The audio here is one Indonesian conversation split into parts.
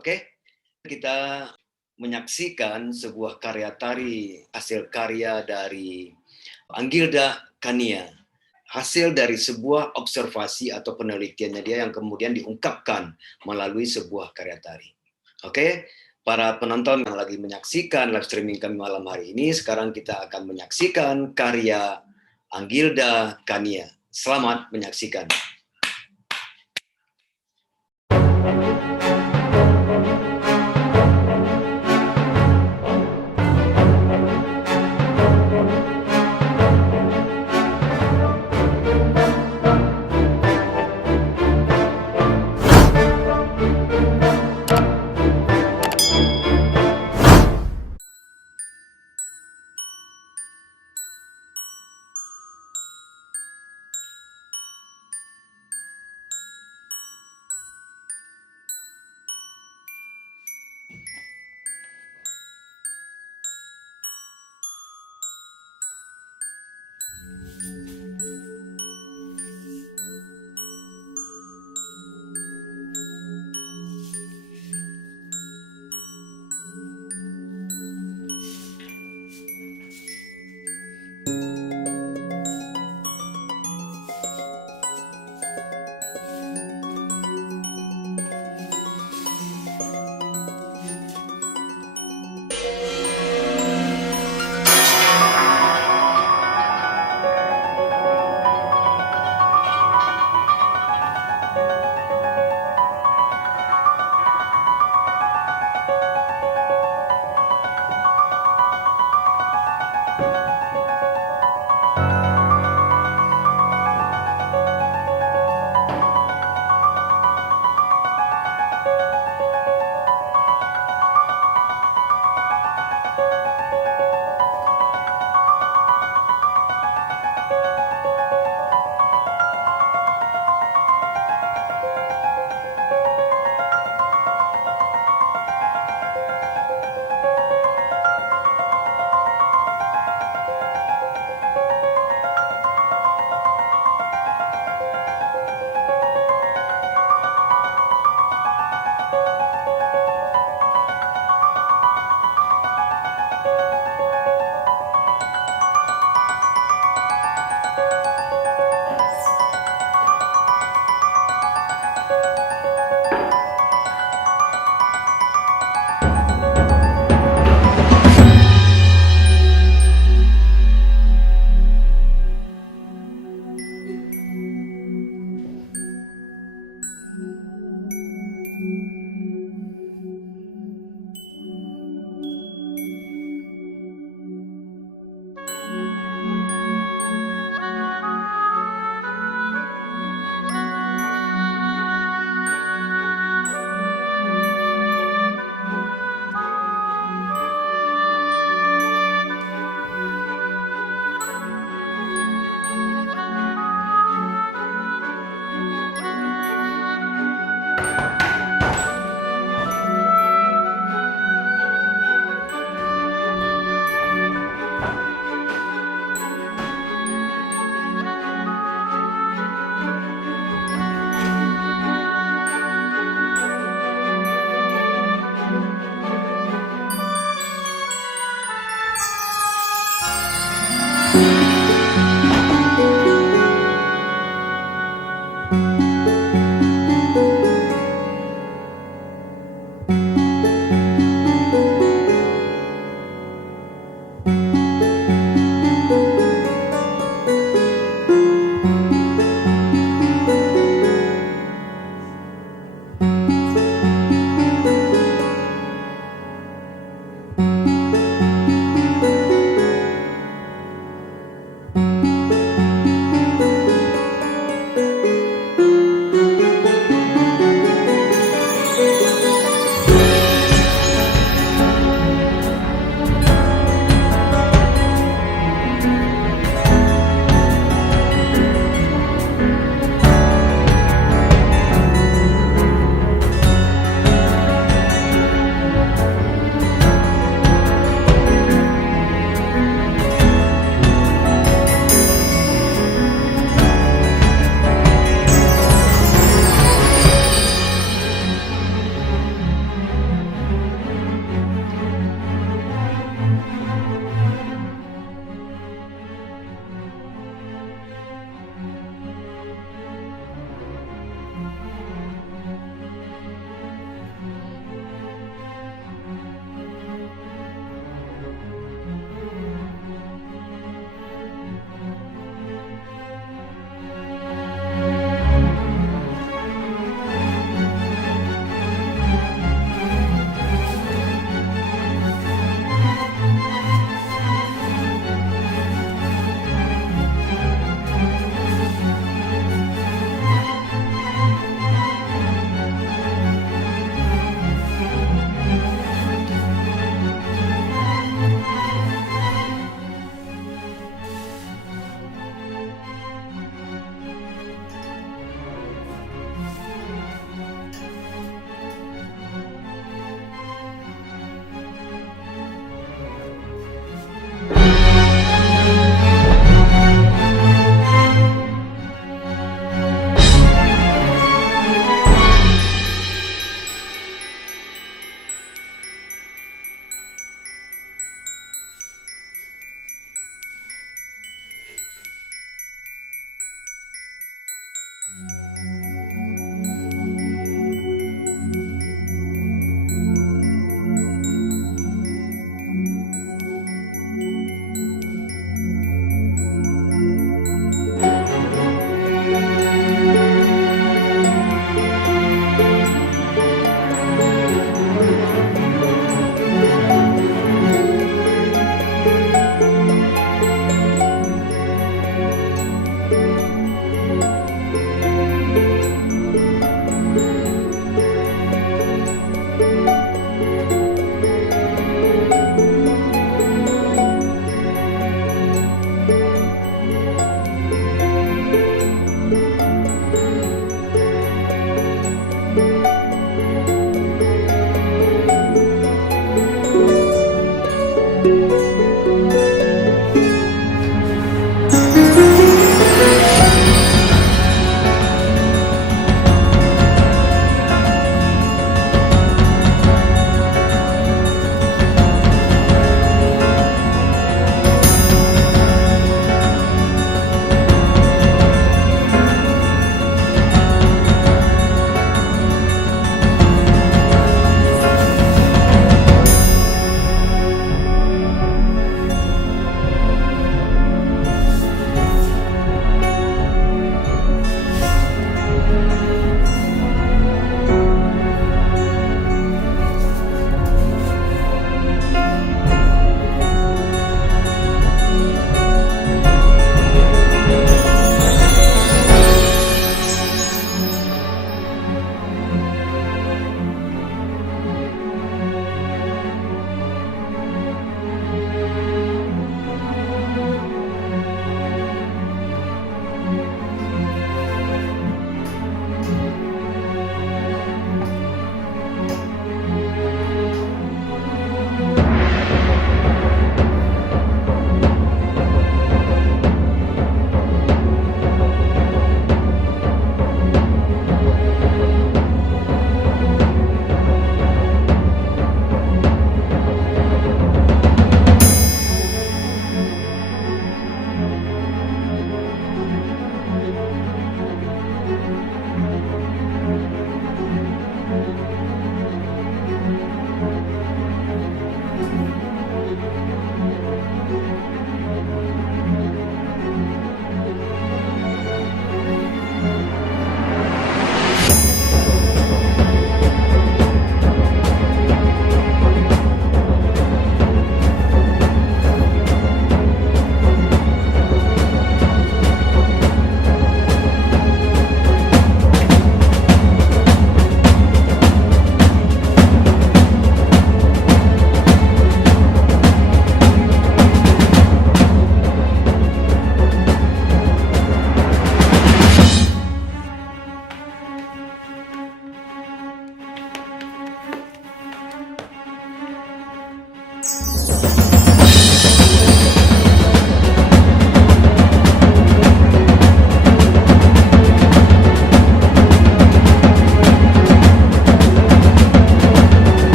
Oke, kita menyaksikan sebuah karya tari, hasil karya dari Anggilda Kania. Hasil dari sebuah observasi atau penelitiannya dia yang kemudian diungkapkan melalui sebuah karya tari. Oke, para penonton yang lagi menyaksikan live streaming kami malam hari ini, sekarang kita akan menyaksikan karya Anggilda Kania. Selamat menyaksikan.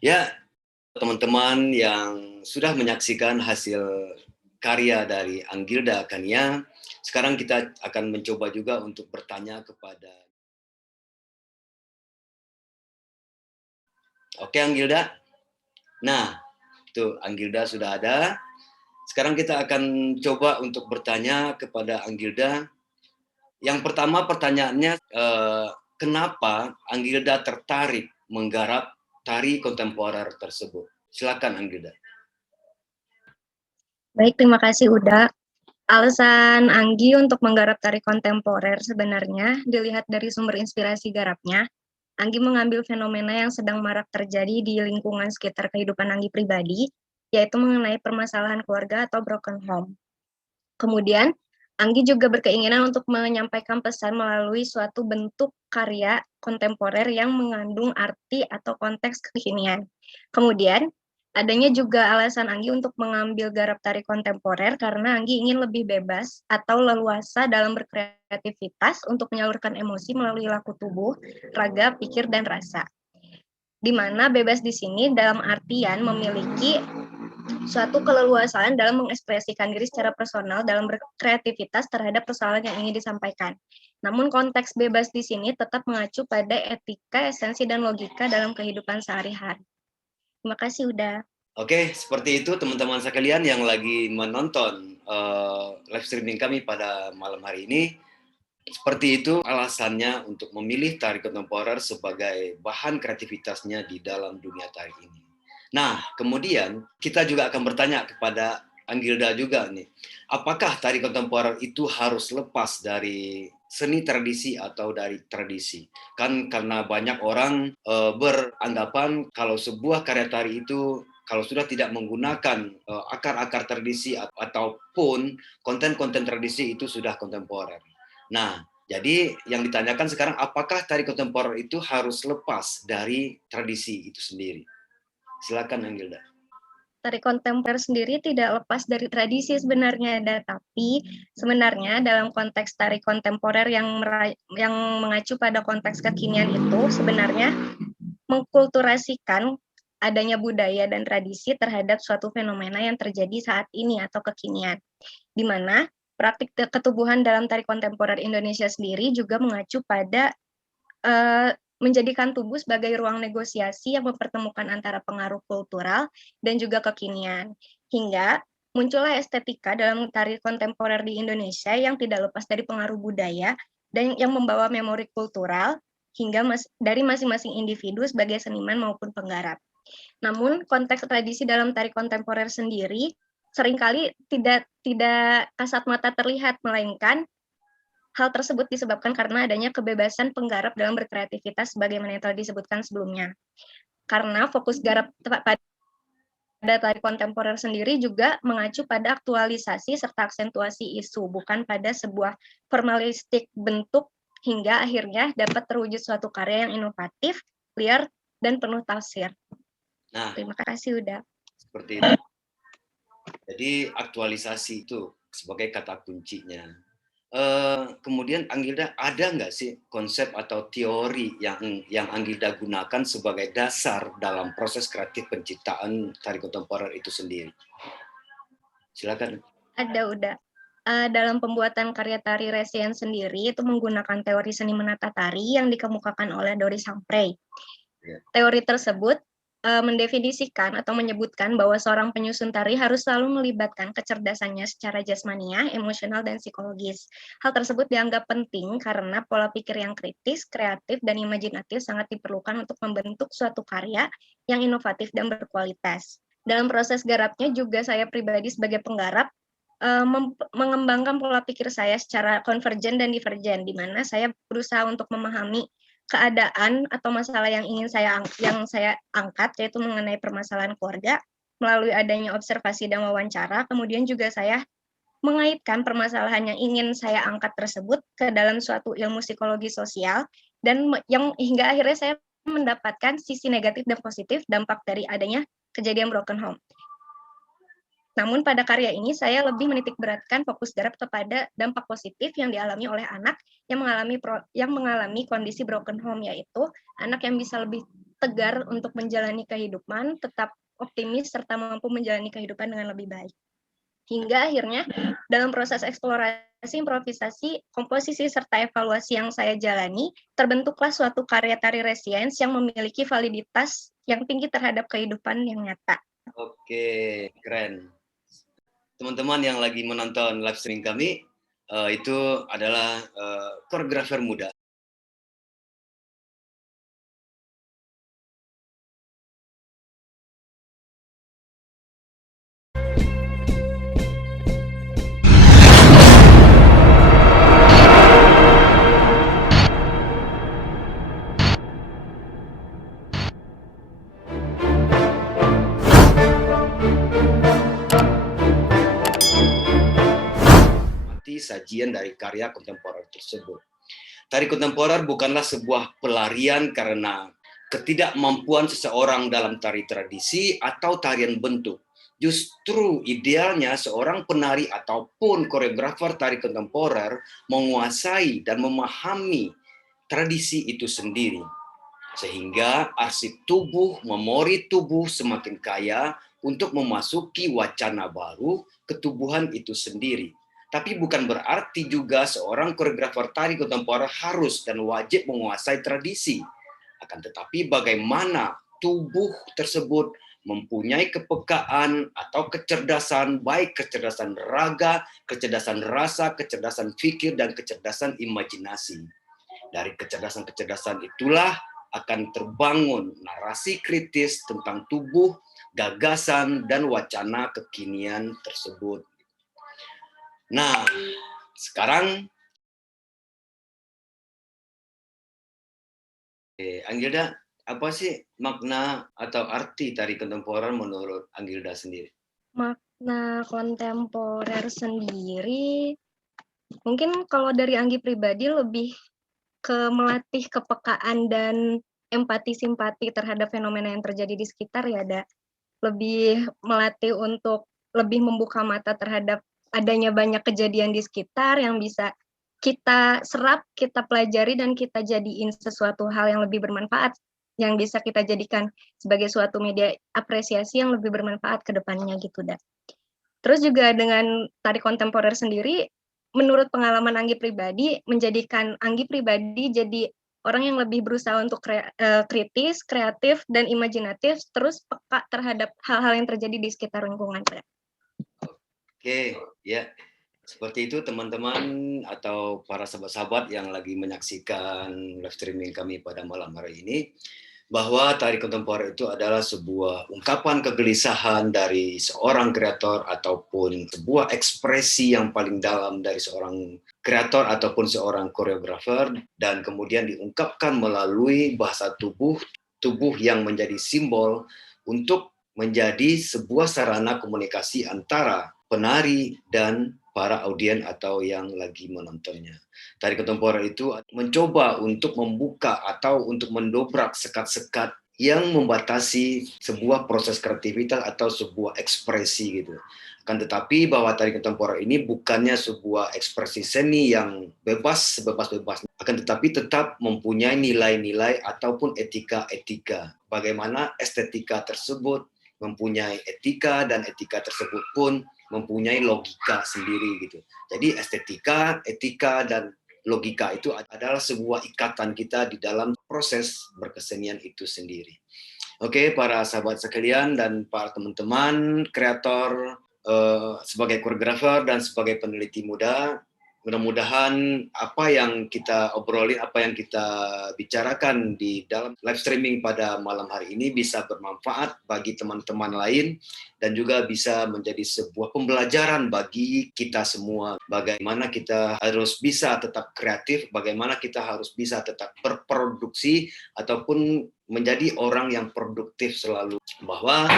Ya, teman-teman yang sudah menyaksikan hasil karya dari Anggilda Kania, sekarang kita akan mencoba juga untuk bertanya kepada... Oke, Anggilda. Nah, itu Anggilda sudah ada. Sekarang kita akan coba untuk bertanya kepada Anggilda. Yang pertama pertanyaannya, kenapa Anggilda tertarik menggarap tari kontemporer tersebut? Silakan Anggilda. Baik, terima kasih Uda. Alasan Anggi untuk menggarap tari kontemporer sebenarnya dilihat dari sumber inspirasi garapnya. Anggi mengambil fenomena yang sedang marak terjadi di lingkungan sekitar kehidupan Anggi pribadi, yaitu mengenai permasalahan keluarga atau broken home. Kemudian, Anggi juga berkeinginan untuk menyampaikan pesan melalui suatu bentuk karya kontemporer yang mengandung arti atau konteks kekinian. Kemudian, adanya juga alasan Anggi untuk mengambil garap tari kontemporer karena Anggi ingin lebih bebas atau leluasa dalam berkreativitas untuk menyalurkan emosi melalui laku tubuh, raga, pikir, dan rasa. Di mana bebas di sini dalam artian memiliki suatu keleluasaan dalam mengekspresikan diri secara personal dalam berkreativitas terhadap persoalan yang ingin disampaikan. Namun konteks bebas di sini tetap mengacu pada etika, esensi, dan logika dalam kehidupan sehari-hari. Terima kasih Uda. Oke, seperti itu teman-teman sekalian yang lagi menonton live streaming kami pada malam hari ini. Seperti itu alasannya untuk memilih tari kontemporer sebagai bahan kreativitasnya di dalam dunia tari ini. Nah, kemudian kita juga akan bertanya kepada Anggilda juga nih, apakah tari kontemporer itu harus lepas dari seni tradisi atau dari tradisi? Kan karena banyak orang beranggapan kalau sebuah karya tari itu kalau sudah tidak menggunakan akar-akar tradisi ataupun konten-konten tradisi itu sudah kontemporer. Nah, jadi yang ditanyakan sekarang, apakah tari kontemporer itu harus lepas dari tradisi itu sendiri? Silakan Anggilda. Tari kontemporer sendiri tidak lepas dari tradisi sebenarnya, tapi sebenarnya dalam konteks tari kontemporer yang mengacu pada konteks kekinian itu sebenarnya mengkulturasikan adanya budaya dan tradisi terhadap suatu fenomena yang terjadi saat ini atau kekinian, di mana praktik ketubuhan dalam tari kontemporer Indonesia sendiri juga mengacu pada menjadikan tubuh sebagai ruang negosiasi yang mempertemukan antara pengaruh kultural dan juga kekinian. Hingga muncullah estetika dalam tari kontemporer di Indonesia yang tidak lepas dari pengaruh budaya dan yang membawa memori kultural hingga dari masing-masing individu sebagai seniman maupun penggarap. Namun konteks tradisi dalam tari kontemporer sendiri seringkali tidak kasat mata terlihat, melainkan hal tersebut disebabkan karena adanya kebebasan penggarap dalam berkreativitas sebagaimana yang telah disebutkan sebelumnya. Karena fokus garap pada tari kontemporer sendiri juga mengacu pada aktualisasi serta aksentuasi isu, bukan pada sebuah formalistik bentuk hingga akhirnya dapat terwujud suatu karya yang inovatif, liar, dan penuh tafsir. Nah, terima kasih Uda. Seperti itu. Jadi aktualisasi itu sebagai kata kuncinya. Kemudian Anggilda, ada nggak sih konsep atau teori yang Anggilda gunakan sebagai dasar dalam proses kreatif penciptaan tari kontemporer itu sendiri? Silakan. Ada Uda. Dalam pembuatan karya tari Resien sendiri itu menggunakan teori seni menata tari yang dikemukakan oleh Doris Humphrey. Teori tersebut mendefinisikan atau menyebutkan bahwa seorang penyusun tari harus selalu melibatkan kecerdasannya secara jasmania, emosional, dan psikologis. Hal tersebut dianggap penting karena pola pikir yang kritis, kreatif, dan imajinatif sangat diperlukan untuk membentuk suatu karya yang inovatif dan berkualitas. Dalam proses garapnya juga saya pribadi sebagai penggarap mengembangkan pola pikir saya secara konvergen dan divergen, di mana saya berusaha untuk memahami keadaan atau masalah yang ingin saya angkat, yaitu mengenai permasalahan keluarga melalui adanya observasi dan wawancara. Kemudian juga saya mengaitkan permasalahan yang ingin saya angkat tersebut ke dalam suatu ilmu psikologi sosial, dan yang hingga akhirnya saya mendapatkan sisi negatif dan positif dampak dari adanya kejadian broken home. Namun pada karya ini saya lebih menitik beratkan fokus garap kepada dampak positif yang dialami oleh anak yang mengalami kondisi broken home, yaitu anak yang bisa lebih tegar untuk menjalani kehidupan, tetap optimis, serta mampu menjalani kehidupan dengan lebih baik. Hingga akhirnya dalam proses eksplorasi, improvisasi, komposisi, serta evaluasi yang saya jalani, terbentuklah suatu karya tari Resiens yang memiliki validitas yang tinggi terhadap kehidupan yang nyata. Oke, keren. teman-teman yang lagi menonton live streaming kami, itu adalah koreografer muda. Sajian dari karya kontemporer tersebut. Tari kontemporer bukanlah sebuah pelarian karena ketidakmampuan seseorang dalam tari tradisi atau tarian bentuk. Justru idealnya seorang penari ataupun koreografer tari kontemporer menguasai dan memahami tradisi itu sendiri. Sehingga arsip tubuh, memori tubuh semakin kaya untuk memasuki wacana baru ketubuhan itu sendiri. Tapi bukan berarti juga seorang koreografer tari kontemporer harus dan wajib menguasai tradisi. Akan tetapi bagaimana tubuh tersebut mempunyai kepekaan atau kecerdasan, baik kecerdasan raga, kecerdasan rasa, kecerdasan fikir, dan kecerdasan imajinasi. Dari kecerdasan-kecerdasan itulah akan terbangun narasi kritis tentang tubuh, gagasan, dan wacana kekinian tersebut. Nah, sekarang Anggilda, apa sih makna atau arti tari kontemporer menurut Anggilda sendiri? Makna kontemporer sendiri, mungkin kalau dari Anggi pribadi lebih ke melatih kepekaan dan empati simpati terhadap fenomena yang terjadi di sekitar ya, Da. Lebih melatih untuk lebih membuka mata terhadap adanya banyak kejadian di sekitar yang bisa kita serap, kita pelajari, dan kita jadiin sesuatu hal yang lebih bermanfaat, yang bisa kita jadikan sebagai suatu media apresiasi yang lebih bermanfaat ke depannya gitu, Da. Terus juga dengan tari kontemporer sendiri, menurut pengalaman Anggi pribadi, menjadikan Anggi pribadi jadi orang yang lebih berusaha untuk kritis, kreatif, dan imajinatif, terus peka terhadap hal-hal yang terjadi di sekitar lingkungan. Oke, ya. Seperti itu teman-teman atau para sahabat-sahabat yang lagi menyaksikan live streaming kami pada malam hari ini, bahwa tari kontemporer itu adalah sebuah ungkapan kegelisahan dari seorang kreator ataupun sebuah ekspresi yang paling dalam dari seorang kreator ataupun seorang koreografer, dan kemudian diungkapkan melalui bahasa tubuh yang menjadi simbol untuk menjadi sebuah sarana komunikasi antara penari dan para audien atau yang lagi menontonnya. Tari kontemporer itu mencoba untuk membuka atau untuk mendobrak sekat-sekat yang membatasi sebuah proses kreativitas atau sebuah ekspresi gitu. Akan tetapi bahwa tari kontemporer ini bukannya sebuah ekspresi seni yang bebas, sebebas-bebas. Akan tetapi tetap mempunyai nilai-nilai ataupun etika-etika. Bagaimana estetika tersebut mempunyai etika, dan etika tersebut pun mempunyai logika sendiri gitu. Jadi estetika, etika, dan logika itu adalah sebuah ikatan kita di dalam proses berkesenian itu sendiri. Oke, para sahabat sekalian dan para teman-teman kreator, sebagai koreografer dan sebagai peneliti muda, mudah-mudahan apa yang kita obrolin, apa yang kita bicarakan di dalam live streaming pada malam hari ini bisa bermanfaat bagi teman-teman lain dan juga bisa menjadi sebuah pembelajaran bagi kita semua. Bagaimana kita harus bisa tetap kreatif, bagaimana kita harus bisa tetap berproduksi ataupun menjadi orang yang produktif selalu. Bahwa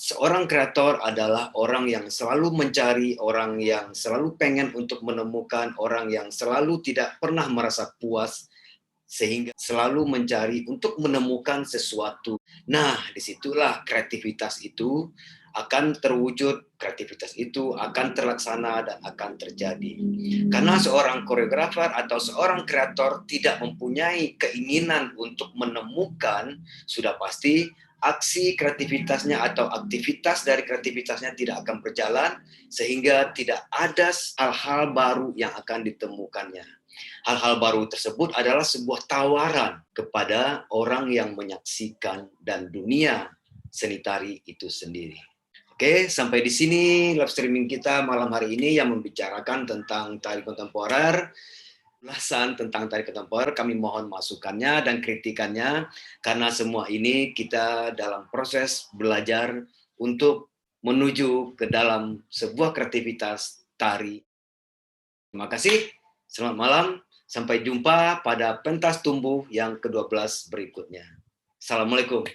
seorang kreator adalah orang yang selalu mencari, orang yang selalu pengen untuk menemukan, orang yang selalu tidak pernah merasa puas, sehingga selalu mencari untuk menemukan sesuatu. Nah, disitulah kreativitas itu akan terwujud, kreativitas itu akan terlaksana dan akan terjadi. Karena seorang koreografer atau seorang kreator tidak mempunyai keinginan untuk menemukan, sudah pasti aksi kreativitasnya atau aktivitas dari kreativitasnya tidak akan berjalan, sehingga tidak ada hal-hal baru yang akan ditemukannya. Hal-hal baru tersebut adalah sebuah tawaran kepada orang yang menyaksikan dan dunia seni tari itu sendiri. Oke, sampai di sini live streaming kita malam hari ini yang membicarakan tentang tari kontemporer, ulasan tentang tari kontemporer. Kami mohon masukannya dan kritikannya, karena semua ini kita dalam proses belajar untuk menuju ke dalam sebuah kreativitas tari. Terima kasih, selamat malam, sampai jumpa pada pentas tumbuh yang ke-12 berikutnya. Assalamualaikum.